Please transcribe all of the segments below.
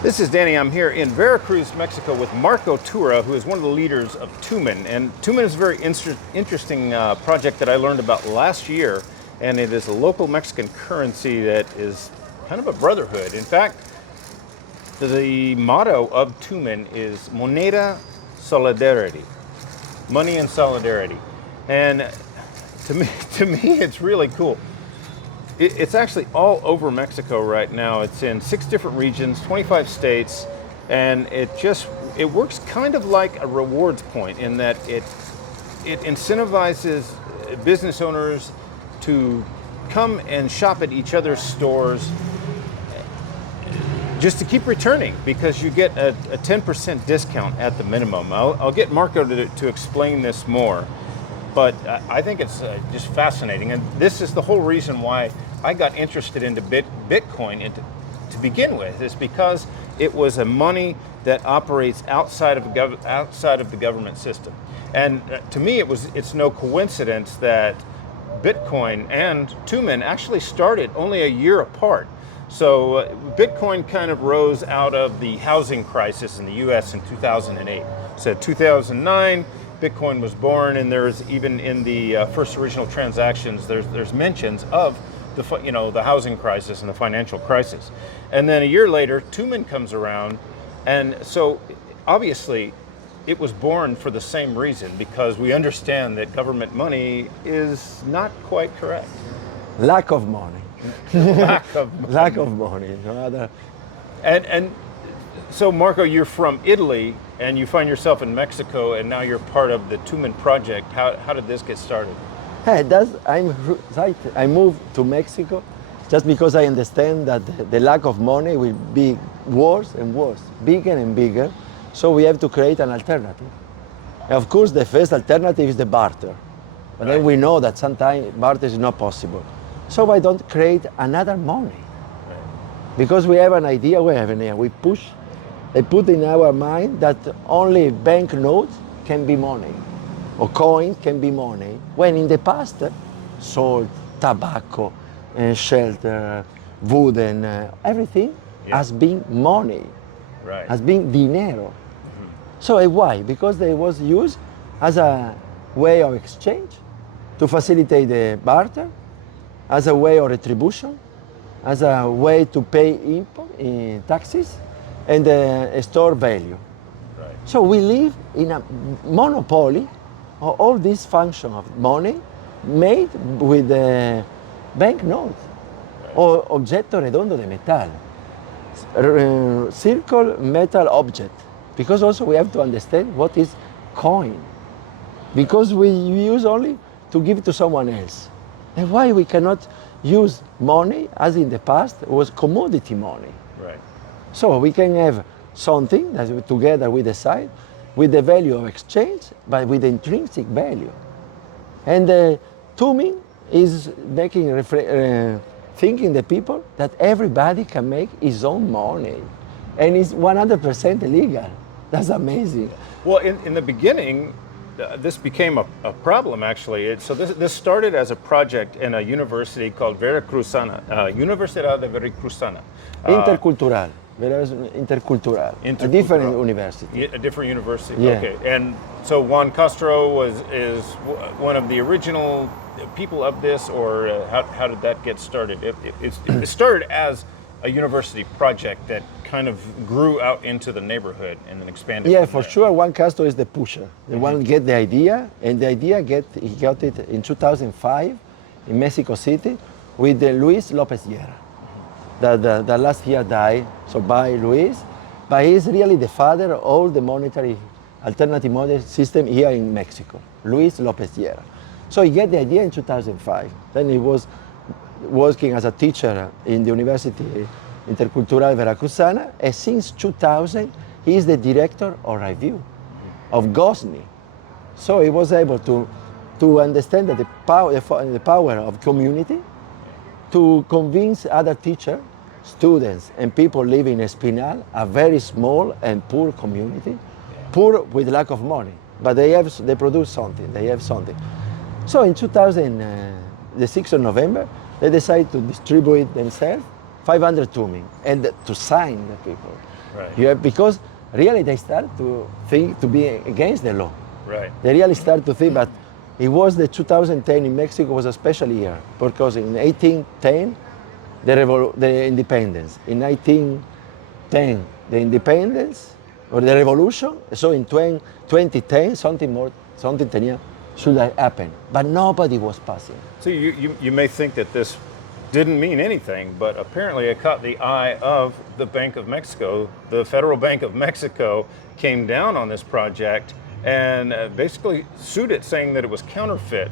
This is Danny. I'm here in Veracruz, Mexico with Marco Turra, who is one of the leaders of Tumin. And Tumin is a very interesting project that I learned about last year. And it is a local Mexican currency that is kind of a brotherhood. In fact, the motto of Tumin is Moneda Solidarity, money and solidarity. And to me, it's really cool. It's actually all over Mexico right now. It's in 6 different regions, 25 states, and it works kind of like a rewards point in that it incentivizes business owners to come and shop at each other's stores just to keep returning, because you get a 10% discount at the minimum. I'll get Marco to explain this more, but I think it's just fascinating. And this is the whole reason why I got interested into Bitcoin to begin with, is because it was a money that operates outside of the government system. And to me, it's no coincidence that Bitcoin and Tumin actually started only a year apart. So Bitcoin kind of rose out of the housing crisis in the U.S. in 2008. So 2009, Bitcoin was born, and there's even in the first original transactions, there's mentions of the housing crisis and the financial crisis. And then a year later, Tumin comes around, and so obviously it was born for the same reason, because we understand that government money is not quite correct. Lack of money. Lack of money. Lack of money. No other. And so Marco, you're from Italy, and you find yourself in Mexico, and now you're part of the Tumin project. How did this get started? Hey, I moved to Mexico just because I understand that the lack of money will be worse and worse, bigger and bigger. So we have to create an alternative. And of course, the first alternative is the barter. But then we know that sometimes barter is not possible. So why don't create another money? Because we have an idea, they put in our mind that only banknotes can be money, or coin can be money, when in the past, salt, tobacco, shelter, wood, and everything has been money, has been dinero. So why? Because they was used as a way of exchange, to facilitate the barter, as a way of retribution, as a way to pay in taxes, and store value. So we live in a monopoly of all this function of money made with banknotes or oggetto redondo de metal, circle metal object. Because also we have to understand what is coin. Because we use only to give to someone else. And why we cannot use money as in the past was commodity money. Right. So we can have something that together we decide with the value of exchange, but with intrinsic value. And Tumin is making thinking the people that everybody can make his own money, and it's 100% legal. That's amazing. Well, in the beginning, this became a problem, actually. So this started as a project in a university called Veracruzana, Universidad de Veracruzana. Intercultural. Intercultural. A different university. A different university. Yeah. Okay. And so Juan Castro is one of the original people of this, or how did that get started? It started as a university project that kind of grew out into the neighborhood and then expanded. Yeah, for sure. Juan Castro is the pusher. The one get the idea, and the idea he got it in 2005 in Mexico City with Luis Lopez Guerra. That last year died, so by Luis, but he's really the father of all the alternative monetary system here in Mexico, Luis Lopez Guerra. So he got the idea in 2005. Then he was working as a teacher in the University Intercultural Veracruzana, and since 2000, he is the director of review of GOSNI. So he was able to understand that the power of community, to convince other teachers, students, and people living in Espinal, a very small and poor community, poor with lack of money, but they produce something, they have something. So in 2000, the 6th of November, they decided to distribute themselves 500 Tumin and to sign the people. Right. Because really they start to think to be against the law. Right. They really start to think, but it was the 2010 in Mexico was a special year because in 1810 the independence, in 1910 the independence or the revolution. So in 2010 something tenía should have happened, but nobody was passing. So you may think that this didn't mean anything, but apparently it caught the eye of the Bank of Mexico. The Federal Bank of Mexico came down on this project and basically sued it, saying that it was counterfeit.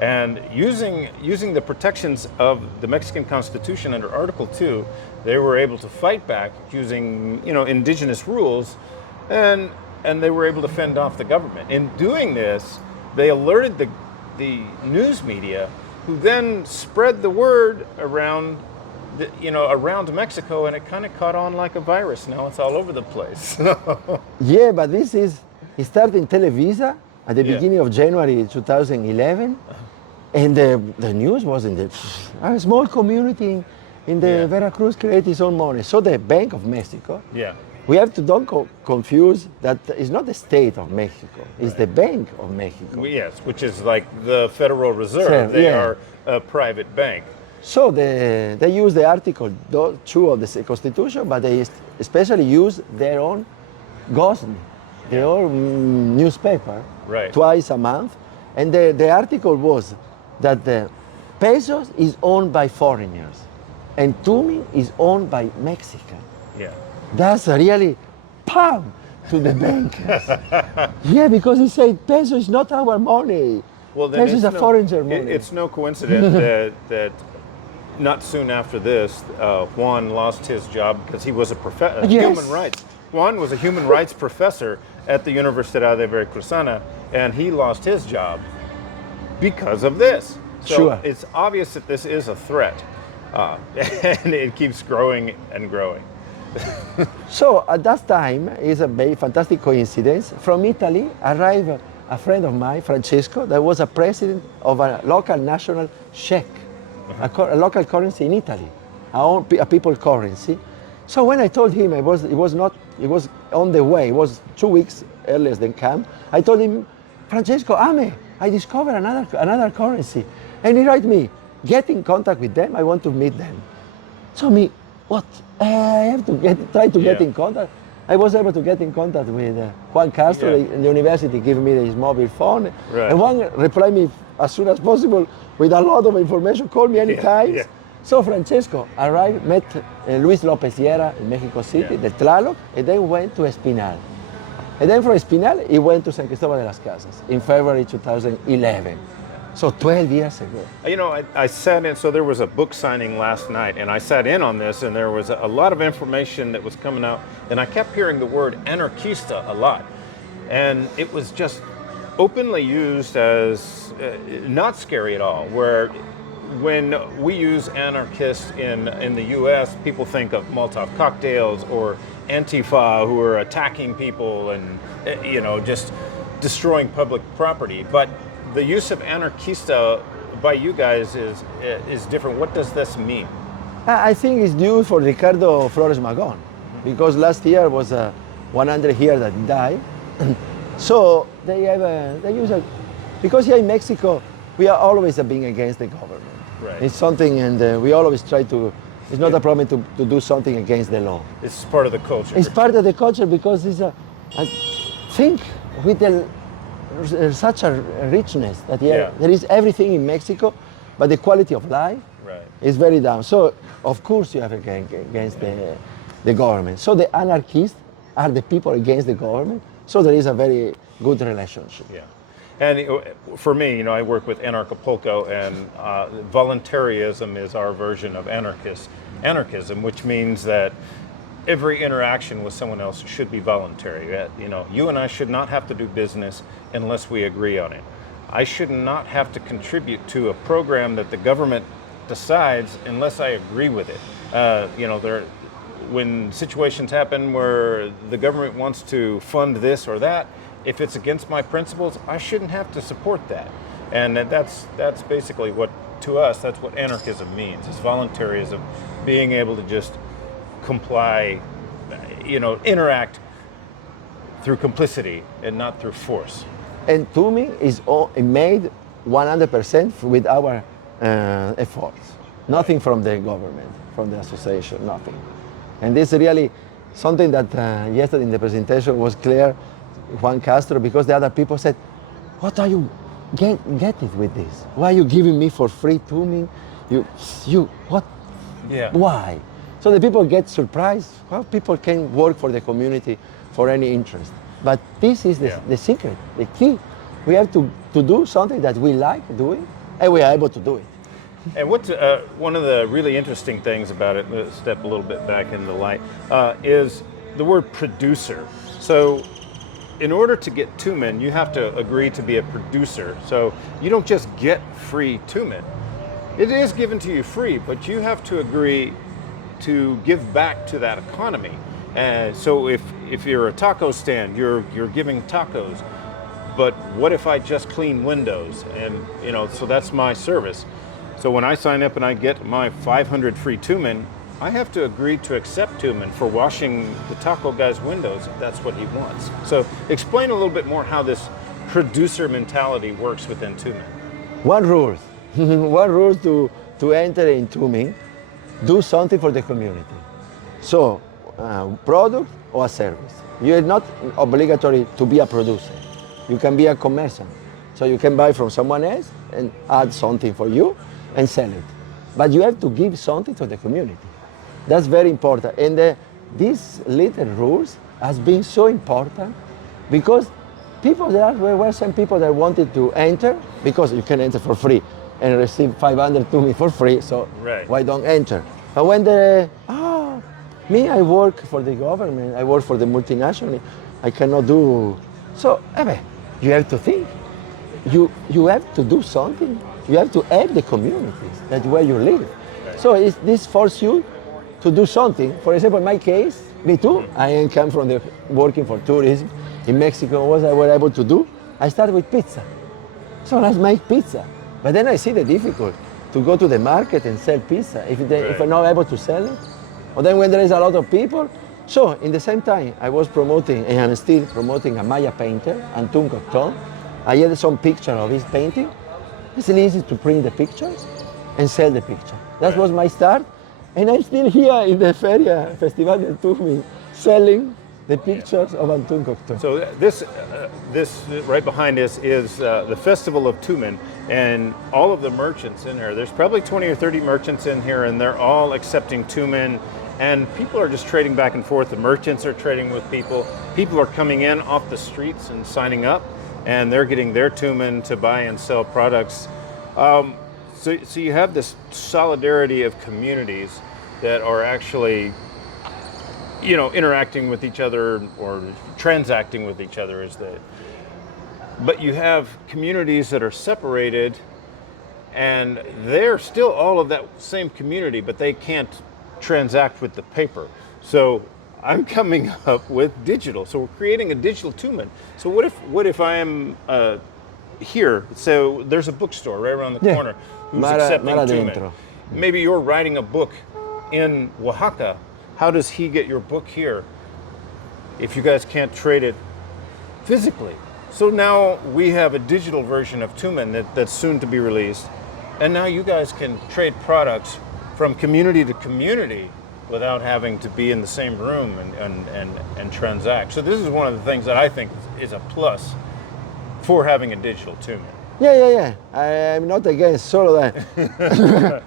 And using the protections of the Mexican Constitution under Article 2, they were able to fight back using indigenous rules, and they were able to fend off the government. In doing this, they alerted the news media, who then spread the word around around Mexico, and it kind of caught on like a virus. Now it's all over the place. Yeah, but it started in Televisa at the beginning of January 2011, and the news was in a small community in the Veracruz created its own money. So the Bank of Mexico, we have to don't confuse that it's not the state of Mexico, it's the Bank of Mexico. Yes, which is like the Federal Reserve. They are a private bank. So they use the Article 2 of the Constitution, but they especially use their own Gosni, their own newspaper, twice a month. And the article was that the pesos is owned by foreigners and Tumin is owned by Mexicans. Yeah. That's really palm to the bankers. Yeah, because he said peso is not our money. Well, then peso is a foreigner money. It's no coincidence that not soon after this, Juan lost his job because he was a human rights. Juan was a human rights professor at the Universidad de Veracruzana, and he lost his job because of this. So it's obvious that this is a threat, and it keeps growing and growing. So at that time, it's a very fantastic coincidence. From Italy arrived a friend of mine, Francesco, that was a president of a local national shekel, a local currency in Italy, a people currency. So when I told him it was on the way, it was 2 weeks earlier than come, I told him, Francesco, I discovered another currency. And he write me, get in contact with them, I want to meet them. So me, what? I have to try to get in contact. I was able to get in contact with Juan Castro in the university, gave me his mobile phone. And Juan replied me as soon as possible with a lot of information, call me anytime. So Francesco arrived, met Luis Lopez Sierra in Mexico City, the Tlaloc, and then went to Espinal. And then from Espinal, he went to San Cristobal de las Casas in February 2011. So 12 years ago. You know, I sat in, so there was a book signing last night, and I sat in on this, and there was a lot of information that was coming out, and I kept hearing the word anarquista a lot. And it was just openly used as not scary at all, where when we use anarchist in the US, people think of Molotov cocktails or Antifa, who are attacking people and, just destroying public property. But the use of anarquista by you guys is different. What does this mean? I think it's due for Ricardo Flores Magón, because last year was 100 years that he died. So they use because here in Mexico, we are always being against the government. Right. It's something, and we always try to, it's not a problem to do something against the law. It's part of the culture. It's part of the culture because it's I think with such a richness that there is everything in Mexico, but the quality of life is very down. So of course you have against the government. So the anarchists are the people against the government. So there is a very good relationship. Yeah. And for me, I work with Anarchapulco, and voluntarism is our version of anarchism, which means that every interaction with someone else should be voluntary. You and I should not have to do business unless we agree on it. I should not have to contribute to a program that the government decides unless I agree with it. When situations happen where the government wants to fund this or that, if it's against my principles, I shouldn't have to support that. And that's basically that's what anarchism means. It's voluntarism, being able to just comply, interact through complicity and not through force. And Tumin is made 100% with our efforts. Nothing from the government, from the association, nothing. And this is really something that yesterday in the presentation was clear, Juan Castro, because the other people said, what are you get it with this? Why are you giving me for free Tumin? What? Yeah. Why? So the people get surprised how people can work for the community for any interest. But this is the secret, the key. We have to do something that we like doing, and we are able to do it. And what's one of the really interesting things about it, let's step a little bit back in the light, is the word producer. So in order to get Tumin, you have to agree to be a producer. So you don't just get free Tumin. It is given to you free, but you have to agree to give back to that economy. And so if you're a taco stand, you're giving tacos. But what if I just clean windows? And so that's my service. So when I sign up and I get my 500 free Tumin, I have to agree to accept Tumin for washing the taco guy's windows if that's what he wants. So explain a little bit more how this producer mentality works within Tumin. One rule, one rule to enter in Tumin, do something for the community. So, product or a service. You're not obligatory to be a producer. You can be a commerciant. So you can buy from someone else and add something for you and sell it. But you have to give something to the community. That's very important. And these little rules has been so important because there were some people that wanted to enter because you can enter for free and receive 500 to me for free, so why don't enter? But when I work for the government, I work for the multinational, I cannot do. So, you have to think. You have to do something. You have to help the communities that where you live. So this forces you to do something. For example, in my case, me too. I come from working for tourism in Mexico. What I was able to do, I started with pizza. So let's make pizza. But then I see the difficulty to go to the market and sell pizza if I'm not able to sell it. Or then when there is a lot of people. So in the same time, I was promoting, and I'm still promoting a Maya painter, Antun Cocton. I had some picture of his painting. It's easy to print the pictures and sell the picture. That was my start. And I'm still here in the Feria Festival del Tumin selling the pictures of Antun Cocton. So this right behind us is the Festival of Tumin, and all of the merchants in here. There's probably 20 or 30 merchants in here, and they're all accepting Tumin, and people are just trading back and forth. The merchants are trading with people. People are coming in off the streets and signing up, and they're getting their Tumin to buy and sell products. So you have this solidarity of communities that are actually interacting with each other or transacting with each other but you have communities that are separated and they're still all of that same community, but they can't transact with the paper. So I'm coming up with digital. So we're creating a digital Tumin. So what if I am here? So there's a bookstore right around the corner who's accepting Tumin. Maybe you're writing a book in Oaxaca. How does he get your book here if you guys can't trade it physically? So now we have a digital version of Tumin that's soon to be released. And now you guys can trade products from community to community without having to be in the same room and transact. So this is one of the things that I think is a plus for having a digital Tumin. Yeah. I'm not against solo that.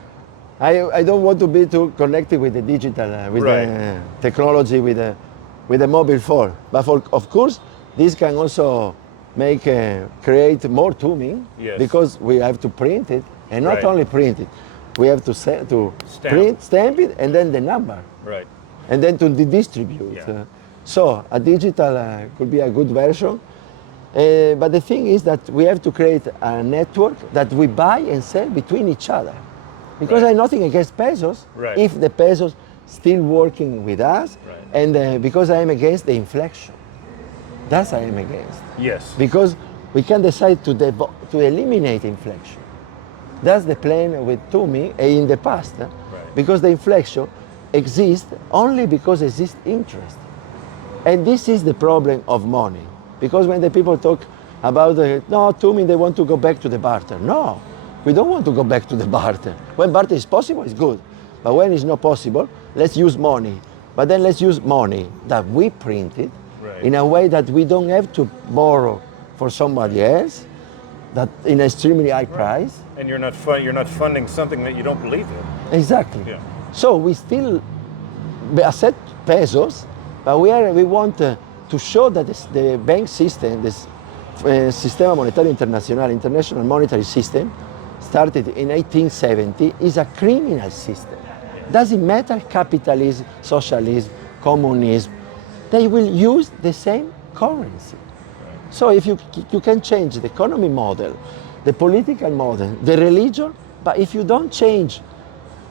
I don't want to be too connected with the digital, with the technology, with the mobile phone. But of course, this can also create more Tumin because we have to print it, and not only print it, we have to stamp it, and then the number, and then to distribute. Yeah. So a digital could be a good version. But the thing is that we have to create a network that we buy and sell between each other. Because I'm nothing against pesos, if the pesos still working with us, and because I am against the inflation. That's I am against. Yes. Because we can decide to eliminate inflation. That's the plan with Tumin in the past, because the inflation exists only because exists interest. And this is the problem of money. Because when the people talk about, no, Tumin, they want to go back to the barter. No, we don't want to go back to the barter. When barter is possible, it's good. But when it's not possible, let's use money. But then let's use money that we printed in a way that we don't have to borrow for somebody else, that in an extremely high price. And you're not funding something that you don't believe in. Exactly. Yeah. So we still accept pesos, but we want to show that the bank system, this Sistema Monetario Internacional, International Monetary System, started in 1870, is a criminal system. Doesn't matter capitalism, socialism, communism, they will use the same currency. So if you can change the economy model, the political model, the religion, but if you don't change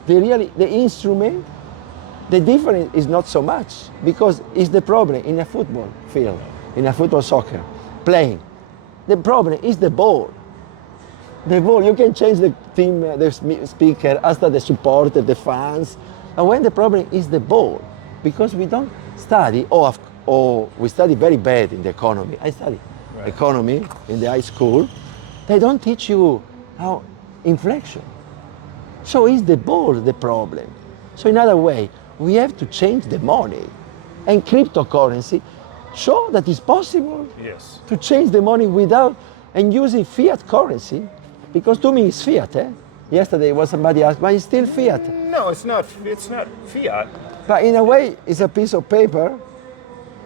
the instrument, the difference is not so much, because it's the problem in a football field, in a football soccer, playing. The problem is the ball. The ball, you can change the team, the speaker, hasta the supporter, the fans, and when the problem is the ball, because we don't study, or we study very bad in the economy. I study economy in the high school. They don't teach you how inflation. So is the ball the problem? So in other way, we have to change the money, and cryptocurrency show that it's possible to change the money without and using fiat currency, because to me it's fiat. Yesterday was somebody asked, but it's still fiat. No, it's not. It's not fiat. But in a way, it's a piece of paper.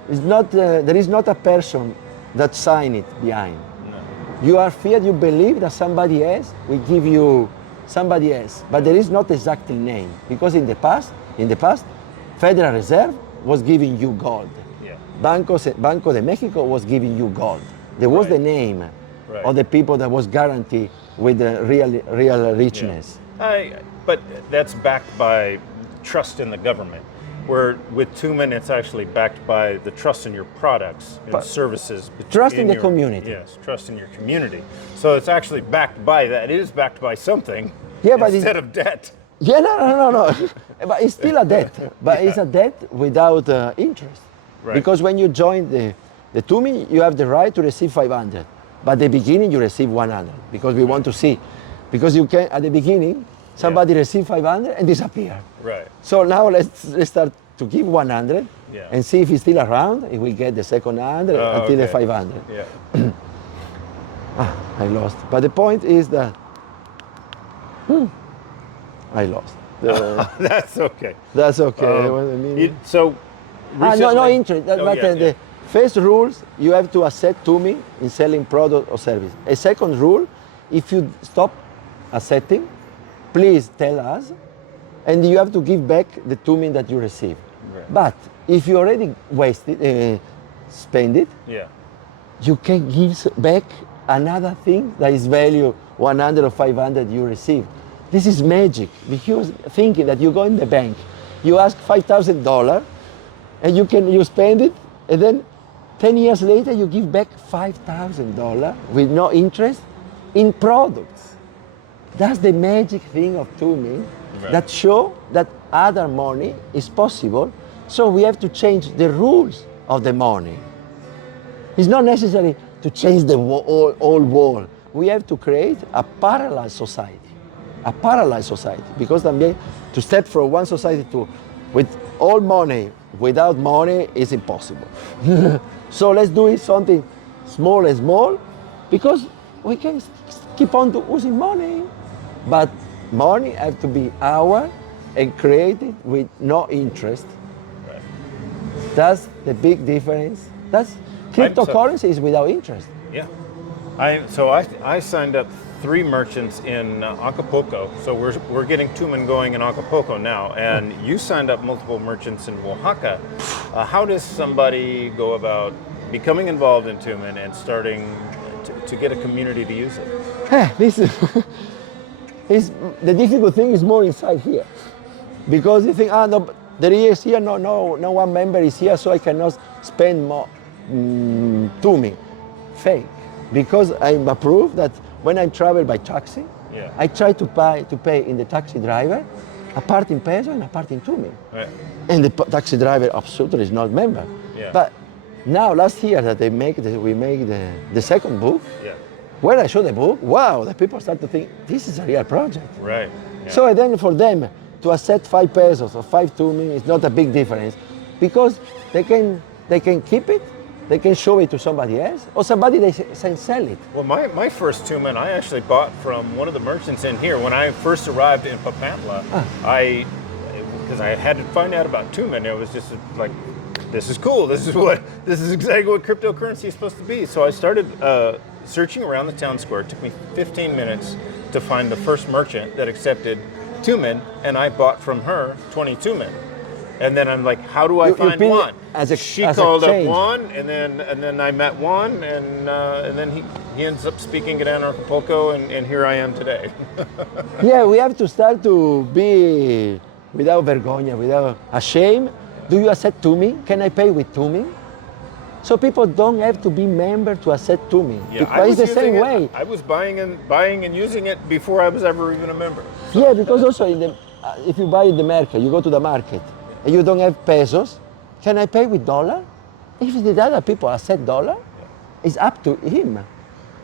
It's not. There is not a person that sign it behind. No. You are fiat. You believe that somebody else will give you somebody else, but there is not exactly name, because in the past, Federal Reserve was giving you gold. Yeah. Banco de Mexico was giving you gold. There was the name of the people that was guaranteed with the real richness. Yeah. But that's backed by trust in the government. Where with Tumin, it's actually backed by the trust in your products and services. Trust in the community. Yes, trust in your community. So it's actually backed by that. It is backed by something instead of debt. Yeah, no. But it's still a debt. But it's a debt without interest. Right. Because when you join the Tumin, you have the right to receive 500. But at the beginning, you receive 100, because we want to see. Because you can, at the beginning, somebody receive 500 and disappear. Right. So now let's start to give 100 and see if he's still around, if we get the second 100 until the 500. Yeah. I lost. But the point is that I lost. That's okay. That's okay. So recently, no interest. The first rules, you have to accept Tumin in selling product or service. A second rule, if you stop accepting, please tell us, and you have to give back the Tumin that you receive. Right. But if you already spend it, you can give back another thing that is value 100 or 500 you receive. This is magic, because thinking that you go in the bank, you ask $5,000, and you spend it, and then 10 years later you give back $5,000 with no interest in products. That's the magic thing of Tumin, that show that other money is possible. So we have to change the rules of the money. It's not necessary to change the old world. We have to create a parallel society. Because to step from one society with all money, without money is impossible. So let's do it something small, because we can keep on using money. But money has to be ours and created with no interest. Right. That's the big difference. Cryptocurrency is without interest. Yeah. I signed up 3 merchants in Acapulco. So we're getting Tumin going in Acapulco now, and you signed up multiple merchants in Oaxaca. How does somebody go about becoming involved in Tumin and starting to get a community to use it? The difficult thing is more inside here, because you think, no, there is here, no one member is here, so I cannot spend more Tumin. Fake, because I'm approved that when I travel by taxi, I try to pay in the taxi driver a part in peso and a part in Tumin. Right. And the taxi driver absolutely is not member. Yeah. But now, last year that we make the second book, Yeah. when I show the book, wow, the people start to think, this is a real project. Right. Yeah. So then for them to accept 5 pesos or 5 Tumin is not a big difference because they can keep it, they can show it to somebody else, or somebody they can sell it. Well, my first Tumen I actually bought from one of the merchants in here. When I first arrived in Papantla, because I had to find out about Tumen, it was just like, this is cool. This is exactly what cryptocurrency is supposed to be. So I started searching around the town square. It took me 15 minutes to find the first merchant that accepted Tumen, and I bought from her 20 Tumen. And then I'm like, how do I find Juan? She called up Juan, and then I met Juan, and then he ends up speaking at Acapulco, and here I am today. Yeah, we have to start to be without vergonya, without a shame. Do you accept Tumin? Can I pay with Tumin? So people don't have to be member to accept Tumin. Yeah, because it's the same way. I was buying and using it before I was ever even a member. So. Yeah, because also if you buy in the market, you go to the market, and you don't have pesos, can I pay with dollar? If the other people accept dollar, it's up to him.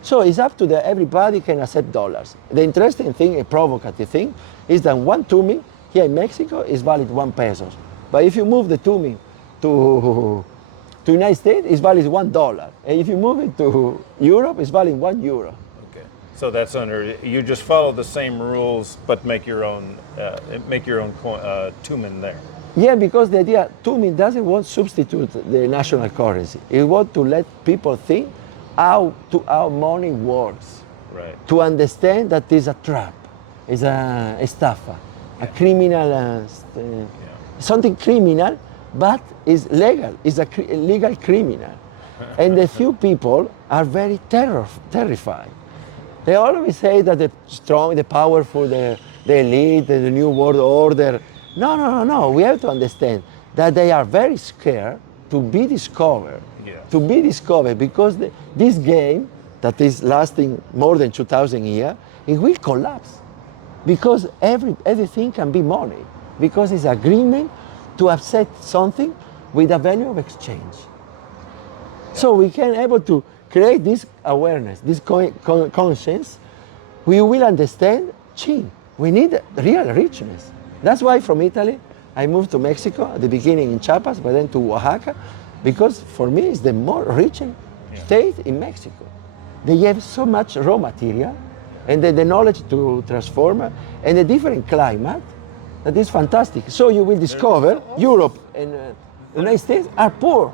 So it's up to everybody can accept dollars. The interesting thing, a provocative thing, is that 1 Tumin here in Mexico is valid 1 pesos. But if you move the Tumin to United States, it's valid $1. And if you move it to Europe, it's valid €1. Okay, so that's you just follow the same rules, but make your own Tumen there. Yeah, because the idea, Tumin doesn't want to substitute the national currency. It wants to let people think how money works. Right. To understand that it's a trap, it's a estafa, a criminal, something criminal, but is legal, is a legal criminal. And the few people are very terrified. They always say that the strong, the powerful, the elite, the new world order. No. We have to understand that they are very scared to be discovered. Yeah. To be discovered because this game that is lasting more than 2,000 years, it will collapse. Because everything can be money. Because it's agreement to accept something with a value of exchange. So we can able to create this awareness, this conscience. We will understand, we need real richness. That's why from Italy, I moved to Mexico at the beginning in Chiapas, but then to Oaxaca, because for me it's the more rich state in Mexico. They have so much raw material and the knowledge to transform and a different climate that is fantastic. So you will discover Europe and the United States are poor.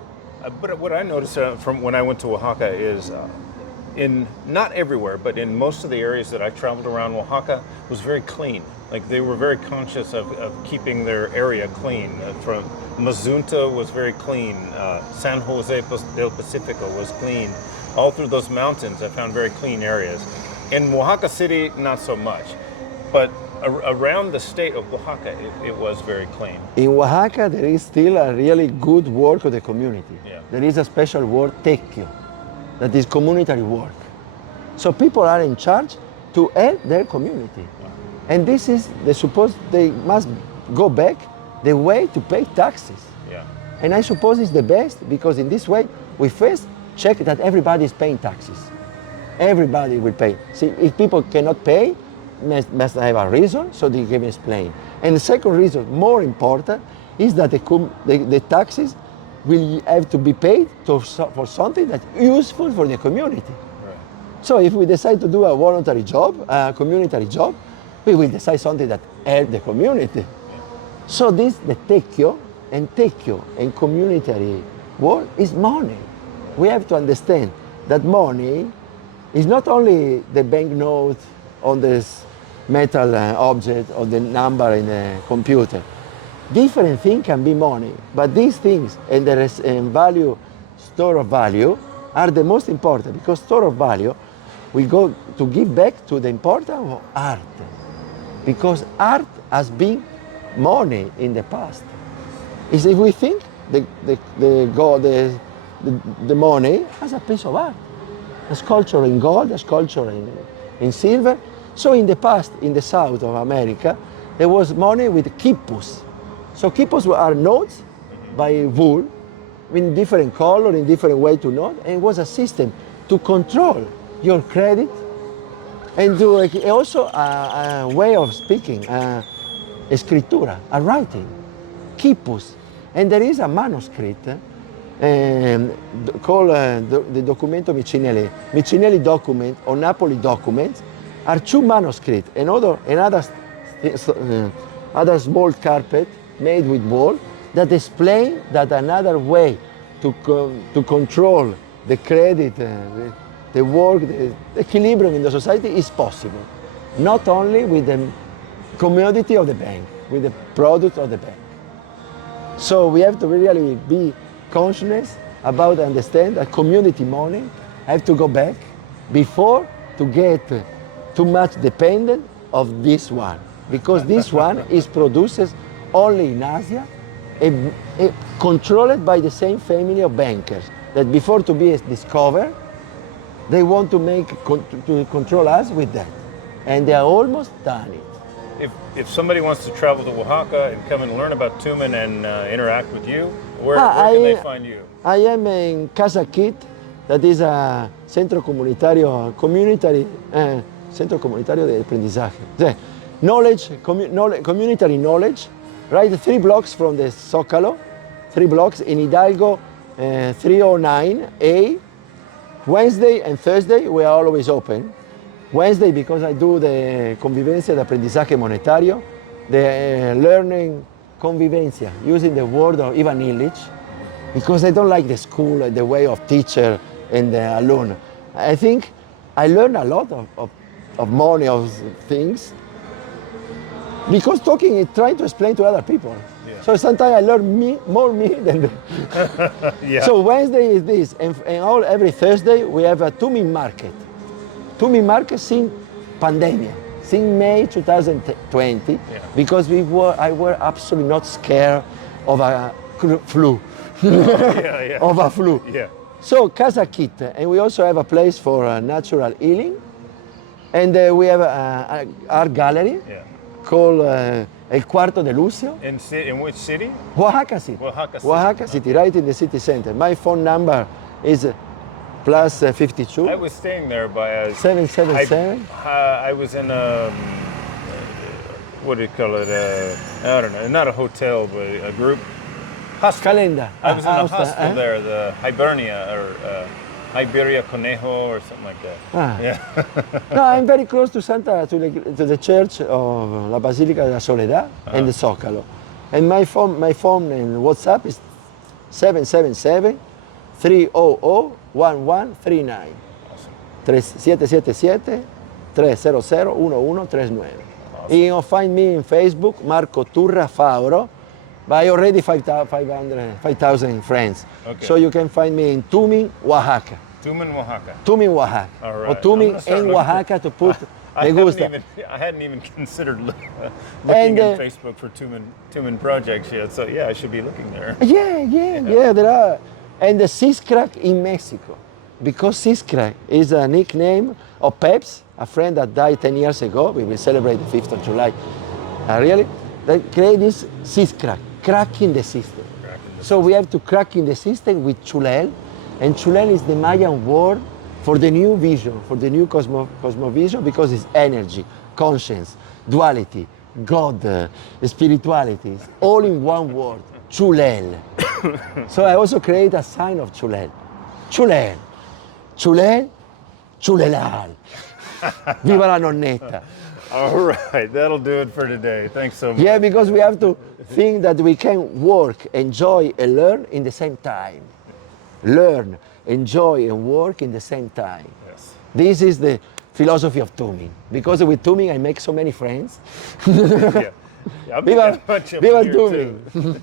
But what I noticed from when I went to Oaxaca is in not everywhere, but in most of the areas that I traveled around, Oaxaca was very clean. Like they were very conscious of keeping their area clean. From Mazunta was very clean. San Jose del Pacifico was clean. All through those mountains, I found very clean areas. In Oaxaca City, not so much. But around the state of Oaxaca, it was very clean. In Oaxaca, there is still a really good work of the community. Yeah. There is a special word, tequio, that is community work. So people are in charge to help their community. And this is, they must go back the way to pay taxes. Yeah. And I suppose it's the best because in this way, we first check that everybody is paying taxes. Everybody will pay. See, if people cannot pay, must have a reason, so they can explain. And the second reason, more important, is that the taxes will have to be paid for something that's useful for the community. Right. So if we decide to do a voluntary job, a community job, we will decide something that helps the community. So the tequio and community work is money. We have to understand that money is not only the banknote on this metal object or the number in the computer. Different things can be money, but these things and the store of value are the most important because store of value will go to give back to the importance of art. Because art has been money in the past. If we think the money as a piece of art, a sculpture in gold, a sculpture in silver. So in the past, in the south of America, there was money with quipus. So quipus are notes by wool, in different color, in different way to note, and it was a system to control your credit and to also a way of speaking, escritura, a writing, quipus. And there is a manuscript called the Documento Micinelli. Micinelli document or Napoli documents are two manuscripts, another other small carpet made with wool that explain that another way to control the credit, the work, the equilibrium in the society is possible. Not only with the commodity of the bank, with the product of the bank. So we have to really be conscious about understand that community money have to go back before to get too much dependent of this one. Because this one is produced only in Asia and controlled by the same family of bankers that before to be discovered, they want to to control us with that. And they are almost done it. If somebody wants to travel to Oaxaca and come and learn about Tumin and interact with you, where can they find you? I am in Casa Kit, that is a centro comunitario, centro comunitario de aprendizaje. Community knowledge, right? 3 blocks from the Zócalo, 3 blocks in Hidalgo 309A. Wednesday and Thursday we are always open. Wednesday because I do the convivencia de aprendizaje monetario, the learning convivencia, using the word of Ivan Illich, because I don't like the school, the way of teacher and the alumni. I think I learn a lot of money, of things, because talking is trying to explain to other people. Yeah. So sometimes I learn more me than them. Yeah. So Wednesday is this, and every Thursday we have a Tumin market. Tumin market since pandemic, since May 2020, yeah. Because I were absolutely not scared of a flu, of a flu. Yeah. So Casa Kit, and we also have a place for natural healing, and we have an art gallery, yeah, called El Cuarto de Lucio. In which city? Oaxaca City. Oaxaca City, right in the city center. My phone number is plus 52. I was staying there by 777. I was in a, what do you call it? I don't know, not a hotel, but a group. Hostel. Calenda. I was in a hostel there, the Hibernia or Iberia Conejo or something like that. Yeah. No, I'm very close to to the church of La Basilica de la Soledad and the Zócalo. And my phone and WhatsApp is 777 300 1139. Awesome. 777 300 1139. Awesome. You can find me in Facebook, Marco Turra Fauro. But I already 5,000 friends. Okay. So you can find me in Tumin, Oaxaca. Tumin, Oaxaca. Tumin, Oaxaca. All right. Or Tumin en Oaxaca to put I hadn't even considered looking at Facebook for Tumin projects yet. So yeah, I should be looking there. Yeah, there are. And the Siscrack in Mexico. Because Siscrack is a nickname of Peps, a friend that died 10 years ago. We will celebrate the 5th of July. Really? They create this Siscrack, cracking the system. So we have to crack in the system with Chulel. And Chulel is the Mayan word for the new vision, for the new cosmovision, because it's energy, conscience, duality, God, spirituality, it's all in one word, Chulel. So I also create a sign of Chulel. Chulel, Chulel, Chulelal. Viva la nonnetta. All right, that'll do it for today. Thanks so much. Yeah, because we have to think that we can work, enjoy, and learn in the same time. Learn, enjoy, and work in the same time. Yes. This is the philosophy of Tumin. Because with Tumin, I make so many friends. Yeah. Viva Tumin.